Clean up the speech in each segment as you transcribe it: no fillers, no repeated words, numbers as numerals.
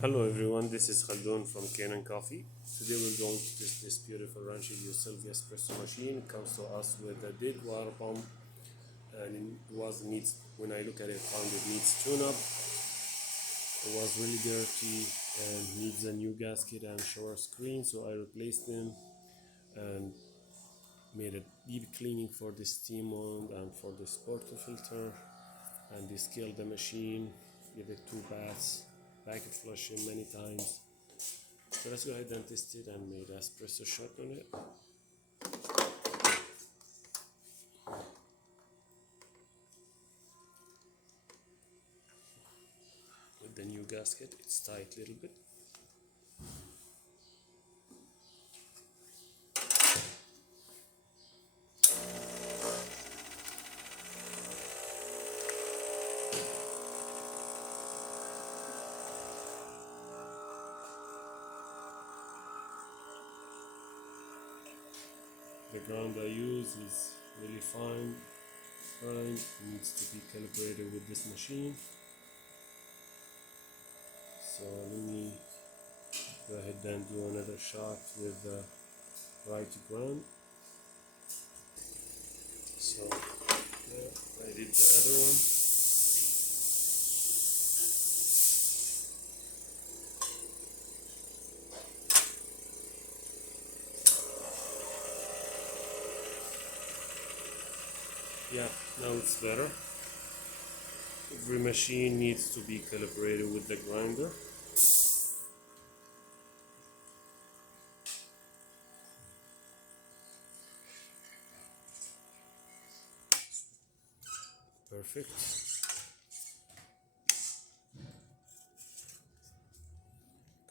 Hello everyone, this is Khaldun from Kanen Coffee. Today we're going to test this beautiful Rancilo Silvia Espresso machine. It comes to us with a big water pump and when I look at it, found it needs tune-up. It was really dirty and needs a new gasket and shower screen, so I replaced them and made a deep cleaning for the steam wand and for the porto filter, and descaled the machine, give it 2 baths, packet flush it many times. So let's go ahead and test it and made an espresso shot on it. With the new gasket, it's tight a little bit. The ground I use is really fine. It needs to be calibrated with this machine. So let me go ahead and do another shot with the right ground. So I did the other one. Yeah, now it's better. Every machine needs to be calibrated with the grinder. Perfect.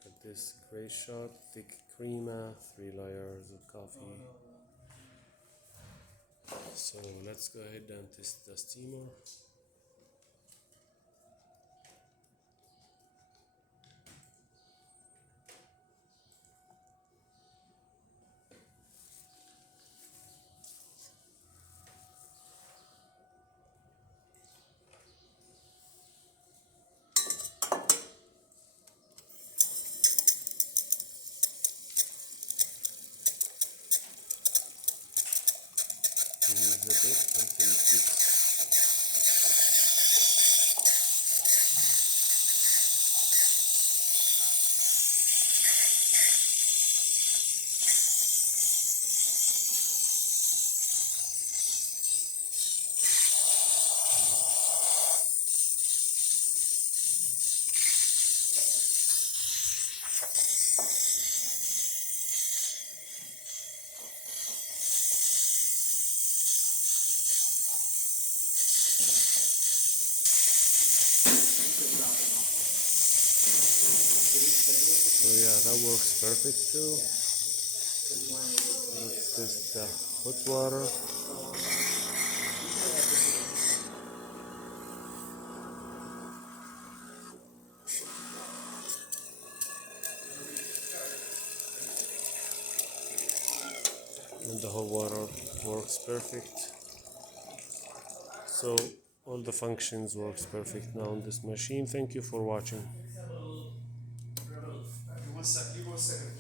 Got this great shot, thick crema, 3 layers of coffee. So let's go ahead and test the steamer. Move the bit until it gets. So yeah, that works perfect too. Let's test the hot water. And the hot water works perfect. So all the functions works perfect now on this machine. Thank you for watching. One sec, give me 1 second.